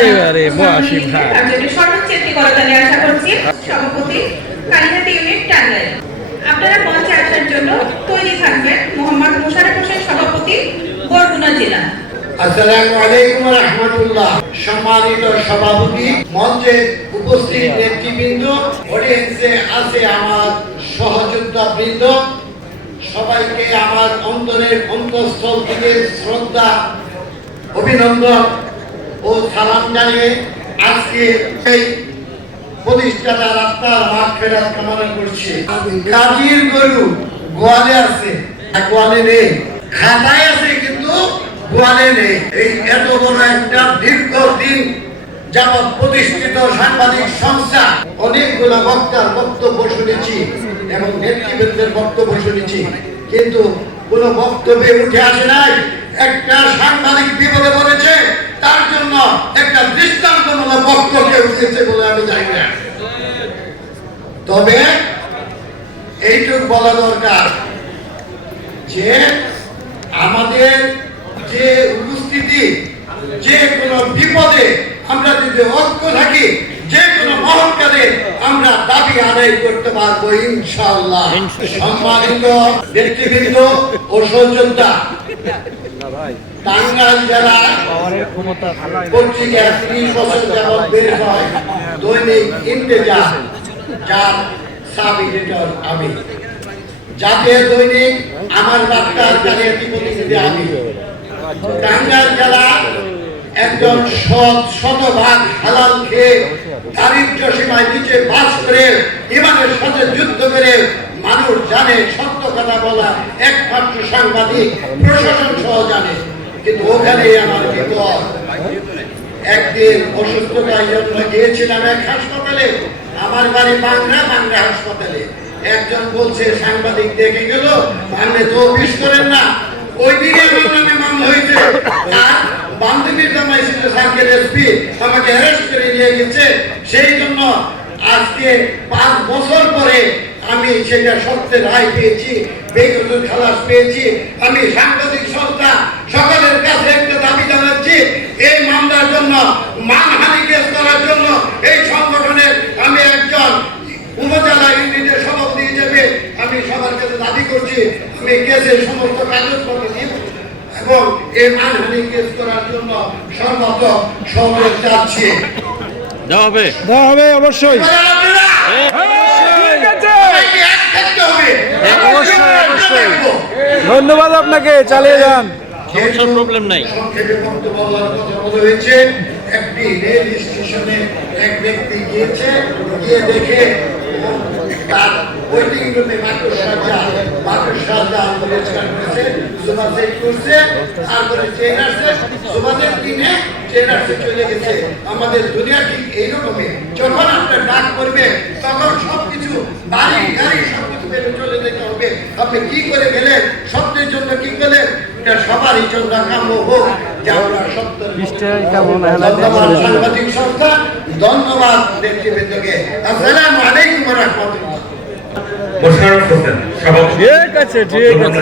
এবারে বসিম ভাই সর্বোচ্চ একটি করতালি আশা করছি। সভাপতি কালিহাতি ইউনিট টাঙ্গাইল, আপনারা মঞ্চে আসার জন্য তৈরি থাকবেন। মোহাম্মদ মোশাররফ হোসেন, সভাপতি, বরগুনা জেলা। আসসালামু আলাইকুম ওয়া রাহমাতুল্লাহ। সম্মানিত সভাপতি, মঞ্চে উপস্থিত নেতৃবৃন্দ, অডিয়েন্সে আছে আমার সহযোদ্ধাবৃন্দ, সবাইকে আমার অন্তরের অন্তঃস্থল থেকে শ্রদ্ধা, অভিনন্দন ও সালাম জানিয়ে আজকে এই প্রতিষ্ঠাতার আত্মার মাগফিরাত কামনা করছি। গাজীর গরু গোয়ালে আছে, গোয়ালে নেই, খাতায় আছে কিন্তু গোয়ালে নেই। এই এত বড় একটা দীর্ঘদিন যাবৎ প্রতিষ্ঠিত সাংবাদিক সংস্থা, অনেকগুলো বক্তার বক্তব্য শুনেছি এবং নেতৃবৃন্দের বক্তব্য শুনেছি, কিন্তু কোন বক্তব্যে উঠে আসে নাই একটা সাংবাদিক বিপদে পড়েছে তার জন্য একটা দৃষ্টান্তমূলক বক্তব্য উঠেছে বলে আমি জানি না। তবে এইটুকু বলা দরকার যে আমাদের যে উপস্থিতি, যে কোনো বিপদে আমরা যদি ঐক্য থাকি, যে কোনো মহৎকালে আমরা দাবি আদায় করতে পারবো ইনশাআল্লাহ। সম্মানিত নেতৃবৃন্দ ও সহযোদ্ধা, টাঙ্গাইল জেলা পত্রিকা 30 বছর যাবৎ বের হয় দৈনিক ইন্তেজার, যার সাব এডিটর আমি, জাতীয় দৈনিক আমার বার্তার জাতীয় প্রতিনিধি আমি। টাঙ্গাইল জেলা একজন শতভাগ হালাল খেয়ে দারিদ্র্য সীমায় নিচে বাস করে ইমানের সাথে যুদ্ধ করে মানুষ জানে সত্য কথা বলা একমাত্র সাংবাদিক, প্রশাসন সহ জানে, কিন্তু ওখানে আমার বিপদ। একদিন অসুস্থতার জন্য গিয়েছিলাম এক হাসপাতালে, আমার বাড়ি বাংলা হাসপাতালে। একজন বলছে সাংবাদিক দেখে গেল, আপনি তো অফিস করেন না। ওই দিনে আমার নামে মামলা হয়েছে, আর বান্ধবীর জামাই ছিল সার্কেল এসপি, আমাকে অ্যারেস্ট করে নিয়ে গেছে। সেই জন্য আজকে 5 বছর পরে আমি সেটা সত্যের রায় পেয়েছি, বেকসুর খালাস পেয়েছি। আমি সাংবাদিক সংস্থা সকলের কাছে একটা দাবি জানাচ্ছি, এই মামলার জন্য, মানহানি কেস করার জন্য এই সংগঠনের আমি একজন উপজেলা ইউনিটের সভাপতি হিসেবে আমি সবার কাছে দাবি করছি, আমি কেসের সমস্ত কাগজপত্র নিব এবং এই মানহানি কেস করার জন্য সর্বত সহযোগ চাচ্ছি। দেওয়া হবে অবশ্যই। ধন্যবাদ আপনাকে, চালিয়ে যান, প্রবলেম নাই। সংক্ষেপে বক্তব্য বলার কথা বলা হয়েছে। একটি রেল স্টেশনে এক ব্যক্তি গিয়েছে, গিয়ে দেখে তার ওয়েটিং রুমে মাকড়সাজা পরিষ্কার করেছে, সুবাসে করছে, তারপরে ট্রেনার্সে সুবাসের দিনে ট্রেনার্সে চলে গেছে। আমাদের দুনিয়া ঠিক এইরকমই, যখন আপনার ডাক করবে তখন সবকিছু বাড়ি গাড়ি সবকিছু ফেলে চলে যেতে হবে। আপনি কি করে গেলেন, সত্যের জন্য কি করলেন, এটা সবারই জন্য কাম্য হোক যে আমরা সত্যের। ধন্যবাদ সাংবাদিক সংস্থা, ধন্যবাদ নেতৃবৃন্দকে। আসসালামু আলাইকুম ওয়া রাহমাতুল্লাহ। মোশাররফ হোসেন, সভাপতি। ঠিক আছে।